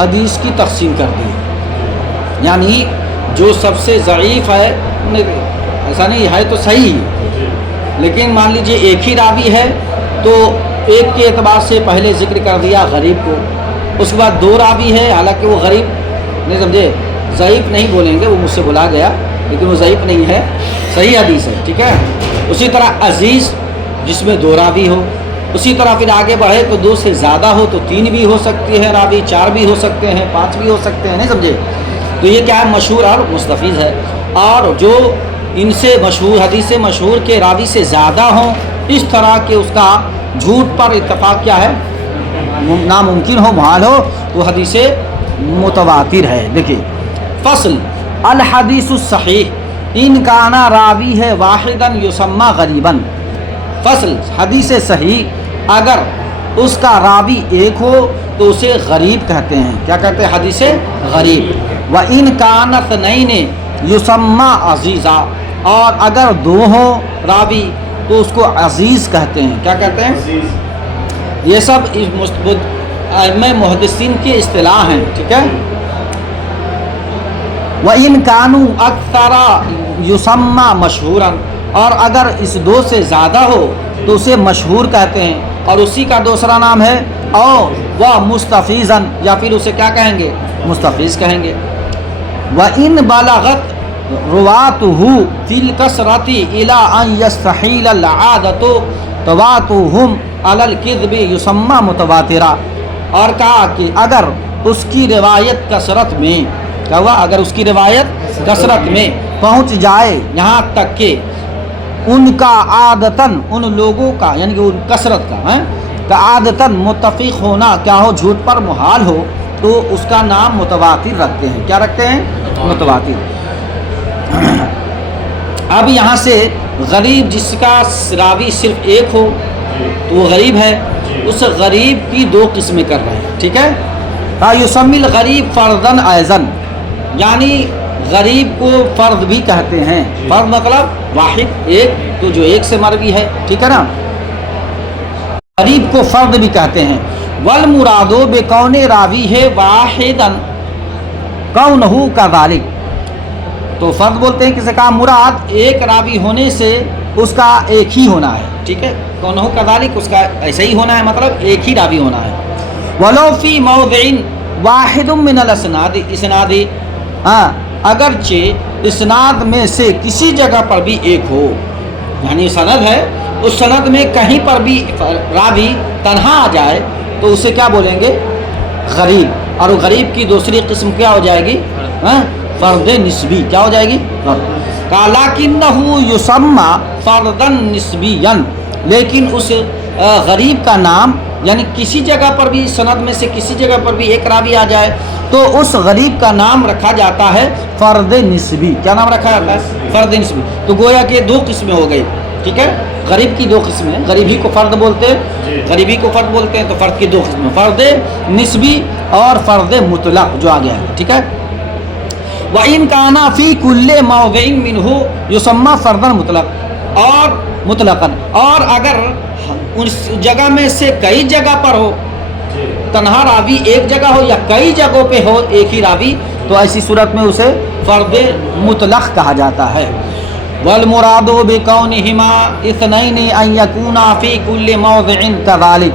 حدیث کی تقسیم کر دی، یعنی جو سب سے ضعیف ہے، ایسا نہیں ہے تو صحیح، لیکن مان لیجئے ایک ہی راوی ہے تو ایک کے اعتبار سے پہلے ذکر کر دیا غریب کو، اس کے بعد دو راوی ہے، حالانکہ وہ غریب نہیں سمجھے، ضعیف نہیں بولیں گے، وہ مجھ سے بولا گیا لیکن وہ ضعیف نہیں ہے، صحیح حدیث ہے، ٹھیک ہے۔ اسی طرح عزیز جس میں دو راوی ہو، اسی طرح پھر آگے بڑھے تو دو سے زیادہ ہو تو تین بھی ہو سکتی ہے راوی، چار بھی ہو سکتے ہیں، پانچ بھی ہو سکتے ہیں، نہیں سمجھے۔ تو یہ کیا ہے، مشہور اور مستفیض ہے، اور جو ان سے مشہور حدیث مشہور کے راوی سے زیادہ ہوں، اس طرح کے اس کا جھوٹ پر اتفاق کیا ہے، ناممکن ہو، محال ہو، وہ حدیث متواتر ہے۔ دیکھیے فصل الحدیث الصحیح ان کانا راوی ہے واحداً یسمى غریباً، فصل حدیث صحیح اگر اس کا راوی ایک ہو تو اسے غریب کہتے ہیں، کیا کہتے ہیں، حدیث غریب۔ وَإِنْ كَانَ اثْنَيْنِ يُسَمَّى عَزِيزًا، اور اگر دو ہوں راوی تو اس کو عزیز کہتے ہیں، کیا کہتے ہیں، یہ سب ائمہ محدثین کی اصطلاح ہیں، ٹھیک ہے۔ وَإِنْ كَانُوا أَكْثَرَ يُسَمَّى مَشْهُورًا، اور اگر اس دو سے زیادہ ہو تو اسے مشہور کہتے ہیں، اور اسی کا دوسرا نام ہے او وہ مستفیضاً، یا پھر اسے کیا کہیں گے، مستفیض کہیں گے۔ وَإِنْ بَلَغَتْ رُوَاتُهُ فِي الْكَثْرَةِ إِلَىٰ أَنْ يَسْتَحِيلَ الْعَادَةُ تَوَاتُرُهُمْ عَلَى الْكِذْبِ يُسَمَّى مُتَوَاتِرًا، اور کہا کہ اگر اس کی روایت کثرت میں، کیا ہوا، اگر اس کی روایت کثرت میں پہنچ جائے یہاں تک کہ ان کا عادتاً، ان لوگوں کا یعنی کہ ان کثرت کا عادتاً متفق ہونا کیا ہو، جھوٹ پر محال ہو، تو اس کا نام متواتر رکھتے ہیں، کیا رکھتے ہیں، متواتر۔ اب یہاں سے غریب جس کا راوی صرف ایک ہو تو وہ غریب ہے، اس غریب کی دو قسمیں کر رہے ہیں، ٹھیک ہے۔ یسمی الغریب فرداً ایضاً، یعنی غریب کو فرد بھی کہتے ہیں، فرد مطلب واحد، ایک، تو جو ایک سے مروی ہے، ٹھیک ہے نا، غریب کو فرد بھی کہتے ہیں۔ والمراد بکون راوی ہے واحداً کونہ کذالک، تو فرد بولتے ہیں کسے کہا، مراد ایک راوی ہونے سے اس کا ایک ہی ہونا ہے، ٹھیک ہے، کونہ کذالک اس کا ایسا ہی ہونا ہے، مطلب ایک ہی راوی ہونا ہے۔ ولو فی موضع واحد من الاسناد، اسناد، ہاں اگرچہ اسناد میں سے کسی جگہ پر بھی ایک ہو، یعنی سند ہے، اس سند میں کہیں پر بھی راوی تنہا آ جائے تو اسے کیا بولیں گے، غریب، اور غریب کی دوسری قسم کیا ہو جائے گی، فرد نسبی، کیا ہو جائے گی، لیکنہ یسمى فردا نسبیا، لیکن اس غریب کا نام، یعنی کسی جگہ پر بھی سند میں سے کسی جگہ پر بھی ایک راوی آ جائے تو اس غریب کا نام رکھا جاتا ہے فرد نسبی، کیا نام رکھا جاتا ہے، فرد نسبی۔ تو گویا کہ دو قسمیں ہو گئی، ٹھیک ہے، غریب کی دو قسمیں ہیں، غریب ہی کو فرد بولتے ہیں، غریبی کو فرد بولتے ہیں، تو فرد کی دو قسمیں، فرد نسبی اور فرد مطلق جو آ گیا ہے، ٹھیک ہے۔ وَإِنْ كَانَ فِي كُلِّ مَوْضِعٍ مِّنْهُ يُسَمَّى فَرْدًا مُطْلق، اور مطلقاً، اور اگر اس جگہ میں سے کئی جگہ پر ہو، تنہا راوی ایک جگہ ہو یا کئی جگہوں پہ ہو ایک ہی راوی، تو ایسی صورت میں اسے فرد مطلق کہا جاتا ہے۔ وَالْمُرَادُ بِكَوْنِهِمَا اثْنَيْنِ أَن يَكُونَا فِي كُلِّ مَوْضِعٍ كَذَلِكَ،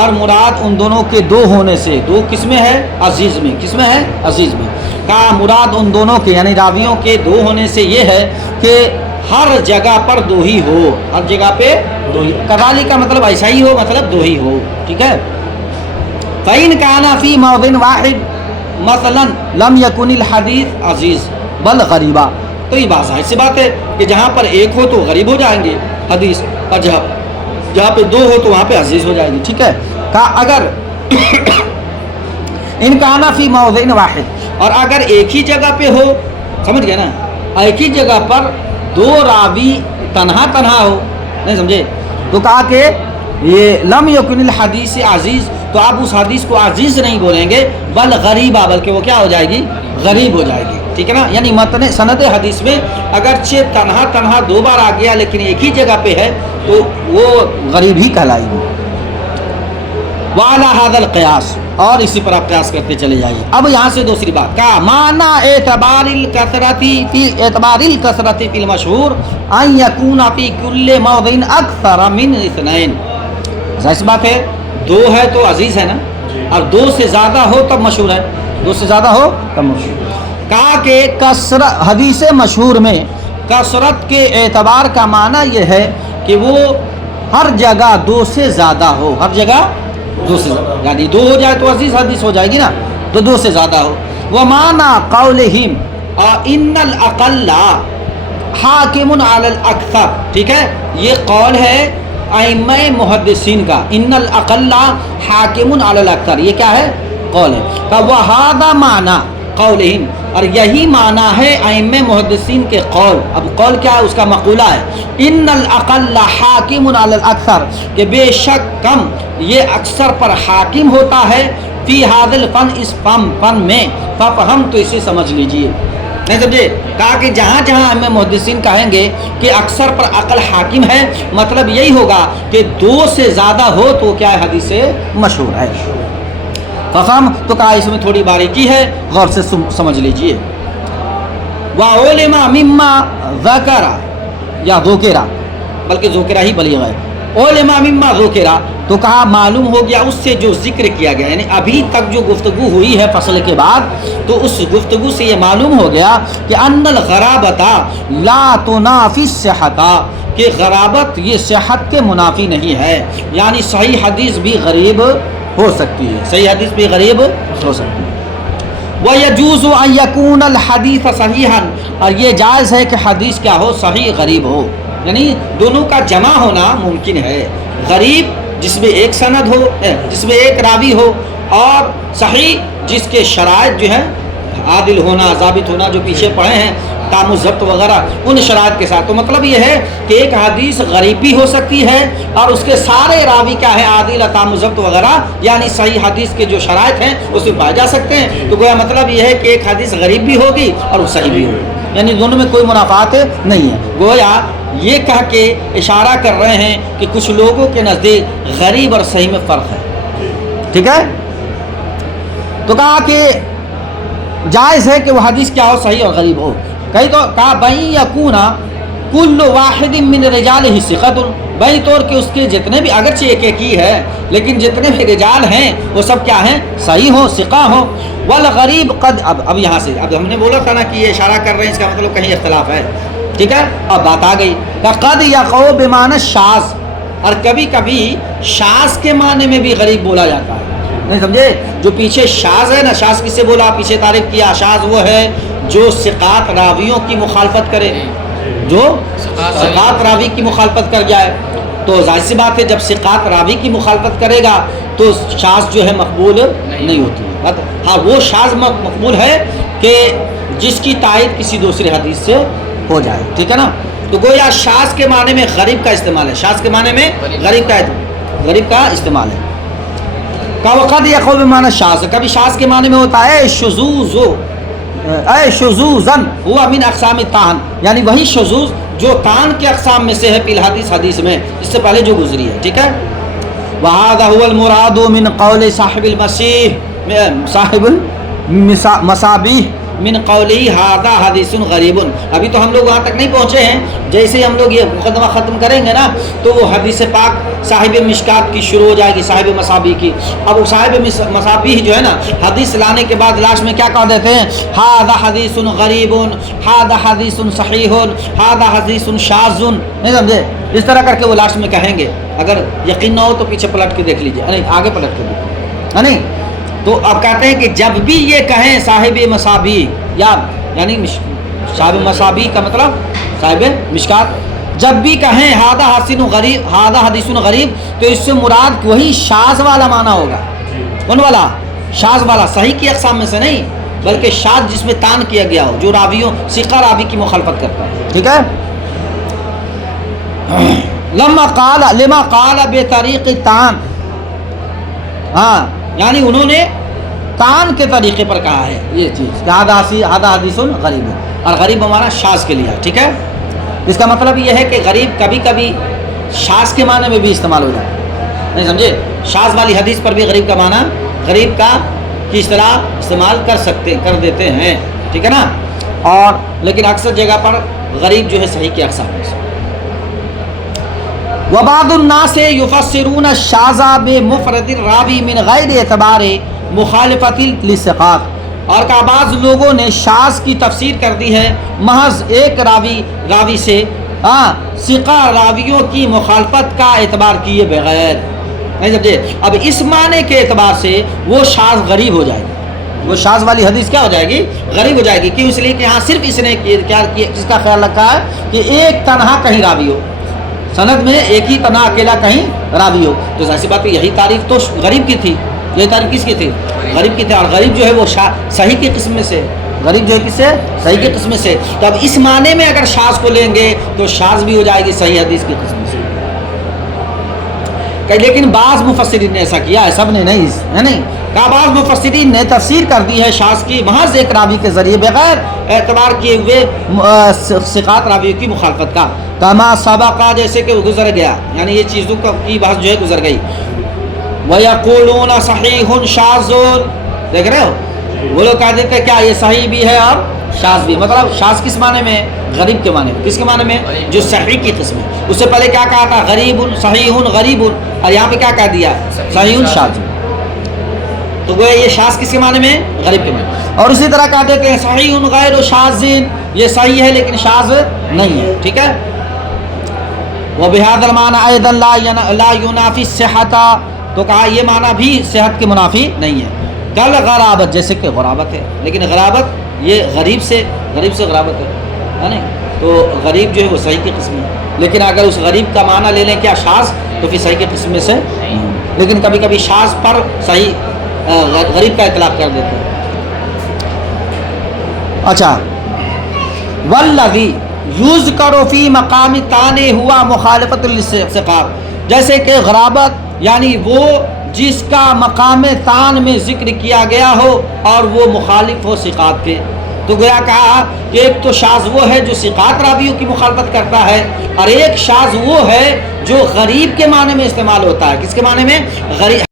اور مراد ان دونوں کے دو ہونے سے، دو قسمیں ہیں عزیز میں، کس میں ہے، عزیز میں، کا مراد ان دونوں کے یعنی راویوں کے دو ہونے سے یہ ہے کہ ہر جگہ پر دو ہی ہو، ہر جگہ پہ دو ہی، کذالک کا مطلب ایسا ہی ہو، مطلب دو ہی ہو، ٹھیک ہے۔ فَإِنْ كَانَ فِي مَوْضِعٍ وَاحِدٍ مَثَلًا لَمْ يَكُنِ الْحَدِيثُ عَزِيزٌ بَلْ غَرِيبًا، تو یہ بات ظاہر سی بات ہے کہ جہاں پر ایک ہو تو غریب ہو جائیں گے حدیث، اور جہاں پہ دو ہو تو وہاں پہ عزیز ہو جائے گی، ٹھیک ہے۔ کہا اگر ان کانا فی موضع واحد، اور اگر ایک ہی جگہ پہ ہو، سمجھ گئے نا، ایک ہی جگہ پر دو راوی تنہا ہو، نہیں سمجھے، تو کہا کہ یہ لم یکن الحدیث عزیز، تو آپ اس حدیث کو عزیز نہیں بولیں گے، بل غریبہ، بلکہ وہ کیا ہو جائے گی، غریب ہو جائے گی، ٹھیک ہے نا، یعنی متن سند حدیث میں اگرچہ تنہا دو بار آ گیا لیکن ایک ہی جگہ پہ ہے تو وہ غریب ہی کہلائے گی۔ وعلی ھذا القیاس، اور اسی پر آپ قیاس کرتے چلے جائیے. اب یہاں سے دوسری بات کا معنی اعتبار الکثرتی فی المشہور ان یکون فی کل موضع اکثر من اثنین. ظاہر سی بات ہے دو ہے تو عزیز ہے نا, اور دو سے زیادہ ہو تب مشہور ہے, دو سے زیادہ ہو تب مشہور. کہا کہ کثرت حدیث مشہور میں کثرت کے اعتبار کا معنی یہ ہے کہ وہ ہر جگہ دو سے زیادہ ہو, ہر جگہ دو سے زیادہ, یعنی دو ہو جائے تو عزیز حدیث ہو جائے گی نا, تو دو سے زیادہ ہو. ومعنی قولہم ان الاقل حاکم علی الاکثر, ٹھیک ہے, یہ قول ہے ائمہ محدثین کا, ان الاقل حاکم علی الاکثر, یہ کیا ہے, قول ہے. وہذا معنی قولہم, اور یہی معنی ہے ائمہ محدثین کے قول. اب قول کیا ہے, اس کا مقولہ ہے ان الاقل حاکم علی الاکثر, کہ بے شک کم یہ اکثر پر حاکم ہوتا ہے, فی ھذا الفن, اس فن میں, ففہم, تو اسے سمجھ لیجئے. نہیں سمجھے, کہا کہ جہاں جہاں ائمہ محدثین کہیں گے کہ اکثر پر عقل حاکم ہے, مطلب یہی ہوگا کہ دو سے زیادہ ہو تو کیا ہے, حدیث مشہور ہے. ففہم, تو کہا اس میں تھوڑی باریکی ہے, غور سے سمجھ لیجئے. وعلم مما ذکر, یا ذکر, بلکہ ذکر ہی بلیغ ہے, علم مما ذکر, تو کہا معلوم ہو گیا اس سے جو ذکر کیا گیا, یعنی ابھی تک جو گفتگو ہوئی ہے فصل کے بعد, تو اس گفتگو سے یہ معلوم ہو گیا کہ ان الغرابۃ لا تنافی الصحۃ, کہ غرابت یہ صحت کے منافی نہیں ہے, یعنی صحیح حدیث بھی غریب ہو سکتی ہے, صحیح حدیث بھی غریب ہو سکتی ہے. وَيَجُوزُ أَن يَكُونَ الْحَدِيثَ صَحِيحًا, اور یہ جائز ہے کہ حدیث کیا ہو, صحیح غریب ہو, یعنی دونوں کا جمع ہونا ممکن ہے. غریب جس میں ایک سند ہو, جس میں ایک راوی ہو, اور صحیح جس کے شرائط جو ہیں عادل ہونا, ضابط ہونا, جو پیچھے پڑھے ہیں, تام و ضبط وغیرہ, ان شرائط کے ساتھ. تو مطلب یہ ہے کہ ایک حدیث غریب بھی ہو سکتی ہے اور اس کے سارے راوی کیا ہے, عادل, تام و ضبط وغیرہ, یعنی صحیح حدیث کے جو شرائط ہیں اس میں پائے جا سکتے ہیں. تو گویا مطلب یہ ہے کہ ایک حدیث غریب بھی ہوگی اور وہ صحیح بھی ہوگی, یعنی دونوں میں کوئی منافات نہیں ہے. گویا یہ کہہ کے اشارہ کر رہے ہیں کہ کچھ لوگوں کے نزدیک غریب اور صحیح میں فرق ہے, ٹھیک ہے. تو کہا کہ جائز ہے کہ وہ حدیث کیا ہو, صحیح اور غریب ہو. کہیں تو کہا بین یکون کل واحد من رجالہ ثقۃ, بھائی طور کہ اس کے جتنے بھی, اگرچہ ایک ایک ہی ہے لیکن جتنے بھی رجال ہیں وہ سب کیا ہیں, صحیح ہوں, ثقہ ہوں. والغریب قد, اب یہاں سے, اب ہم نے بولا تھا نا کہ یہ اشارہ کر رہے ہیں, اس کا مطلب کہیں اختلاف ہے, ٹھیک ہے. اب بات آ گئی, قد یقع بمعنی شاذ, اور کبھی کبھی شاذ کے معنی میں بھی غریب بولا جاتا ہے, نہیں سمجھے. جو پیچھے شاذ ہے نا, شاذ کس سے بولا, پیچھے تعریف کیا, شاذ وہ ہے جو ثقات راویوں کی مخالفت کرے, جو ثقات راوی کی مخالفت کر جائے. تو ظاہر سی بات ہے جب ثقات راوی کی مخالفت کرے گا تو شاذ جو ہے مقبول نہیں ہوتی ہے. ہاں وہ شاذ مقبول ہے کہ جس کی تائید کسی دوسری حدیث سے ہو جائے, ٹھیک ہے نا. تو گویا شاذ کے معنی میں غریب کا استعمال ہے, شاذ کے معنی میں غریب کا استعمال ہے. وقد یقع بمعنی شاذ, کبھی شاذ کے معنی میں ہوتا ہے شذوذ, شذوذن ہوا من اقسام الطعن, یعنی وہی شذوذ جو طعن کے اقسام میں سے ہے, فی الحدیث, حدیث میں, اس سے پہلے جو گزری ہے, ٹھیک ہے. وهذا هو المراد من قول صاحب المصابیح من قولی هذا حدیث غریب. ابھی تو ہم لوگ وہاں تک نہیں پہنچے ہیں, جیسے ہی ہم لوگ یہ مقدمہ ختم کریں گے نا تو وہ حدیث پاک صاحب مشکات کی شروع ہو جائے گی, صاحب مصابیح کی. اب وہ صاحب مصابیح جو ہے نا, حدیث لانے کے بعد لاسٹ میں کیا کہہ دیتے ہیں, هذا حدیث غریب, هذا حدیث صحیح, هذا حدیث شاذ, نہیں سمجھے. اس طرح کر کے وہ لاسٹ میں کہیں گے. اگر یقین نہ ہو تو پیچھے پلٹ کے دیکھ لیجیے, نہیں آگے پلٹ کے دیکھیے, ہے نہیں. تو اب کہتے ہیں کہ جب بھی یہ کہیں صاحب مصابیح, یا یعنی صاحب مصابیح کا مطلب صاحب مشکات, جب بھی کہیں ہادہ حدیث غریب, تو اس سے مراد وہی شاذ والا معنی ہوگا. کون والا, شاذ والا, صحیح کی اقسام میں سے نہیں, بلکہ شاذ جس میں طعن کیا گیا ہو, جو راویوں ثقہ راوی کی مخالفت کرتا ہے, ٹھیک ہے. لما قال بطریق الطعن, ہاں یعنی انہوں نے طعن کے طریقے پر کہا ہے یہ چیز, ہذا حدیث غریب, اور غریب ہمارا شاذ کے لیا, ٹھیک ہے. اس کا مطلب یہ ہے کہ غریب کبھی کبھی شاذ کے معنی میں بھی استعمال ہو جاتا ہے, نہیں سمجھے. شاذ والی حدیث پر بھی غریب کا معنی غریب کا کی اصطلاح استعمال کر دیتے ہیں، ٹھیک ہے نا. اور لیکن اکثر جگہ پر غریب جو ہے صحیح کی اقسام میں سے. وبعض الناس يفسرون الشاذ بمفرد الراوی من غیر اعتبار مخالفت للثقات، اور کہ بعض لوگوں نے شاذ کی تفسیر کر دی ہے محض ایک راوی سے ثقہ راویوں کی مخالفت کا اعتبار کیے بغیر. اب اس معنی کے اعتبار سے وہ شاذ غریب ہو جائے گی، وہ شاذ والی حدیث کیا ہو جائے گی؟ غریب ہو جائے گی. کیوں؟ اس لیے کہ یہاں صرف اس نے کیا اس کا خیال رکھا ہے کہ ایک تنہا کہیں راوی ہو، سند میں ایک ہی تنہا اکیلا کہیں راوی ہو. تو ظاہر سی بات ہے یہی تعریف تو غریب کی تھی، یہی تعریف کس کی تھی؟ غریب کی تھی. اور غریب جو ہے وہ صحیح کی قسم میں سے، غریب جو ہے کس سے؟ صحیح کی قسم سے. تو اب اس معنی میں اگر شاذ کو لیں گے تو شاذ بھی ہو جائے گی صحیح حدیث کی قسم سے. لیکن بعض مفسرین نے ایسا کیا ہے، سب نے نہیں ہے نہیں کہا. بعض مفسرین نے تفسیر کر دی ہے شاذ کی محض ایک راوی کے ذریعے بغیر اعتبار کیے ہوئے ثقات راویوں کی مخالفت کا. کما سبقہ جیسے کہ گزر گیا، یعنی یہ چیزوں کی بحث جو ہے گزر گئی. وَيَقُولُونَ صَحِيحٌ شَاذٌ، دیکھ رہے ہو وہ لوگ کہہ دیتے کیا یہ صحیح بھی ہے اور شاذ بھی. مطلب شاذ کس معنی میں؟ غریب کے معنی میں. کس کے معنی میں؟ جو صحیح کی قسم ہے. اس سے پہلے کیا کہا تھا؟ غریب صحیح غریب، اور یہاں پہ کیا کہہ دیا؟ صحیح شاذ. تو وہ یہ شاذ کس کے معنی میں؟ غریب کے معنی. اور اسی طرح کہہ دیتے ہیں صحیح غیر شاذ، یہ صحیح ہے لیکن شاذ نہیں ہے. ٹھیک ہے. وبهذا المعنى ايضا لا ينافي الصحة، تو کہا یہ معنی بھی صحت کے منافی نہیں ہے. کل غرابت، جیسے کہ غرابت ہے، لیکن غرابت یہ غریب سے غرابت ہے نا. تو غریب جو ہے وہ صحیح کی قسم ہے، لیکن اگر اس غریب کا معنی لے لیں کیا شاذ، تو پھر صحیح کی قسم میں سے. لیکن کبھی کبھی شاذ پر صحیح غریب کا اطلاق کر دیتے ہیں. اچھا، والذی یذکر فی مقام تانے ہوا مخالفت للثقات، جیسے کہ غرابت یعنی وہ جس کا مقام تان میں ذکر کیا گیا ہو اور وہ مخالف ہو ثقات کے. تو گویا کہا کہ ایک تو شاذ وہ ہے جو ثقات راویوں کی مخالفت کرتا ہے، اور ایک شاذ وہ ہے جو غریب کے معنی میں استعمال ہوتا ہے. کس کے معنی میں؟ غریب.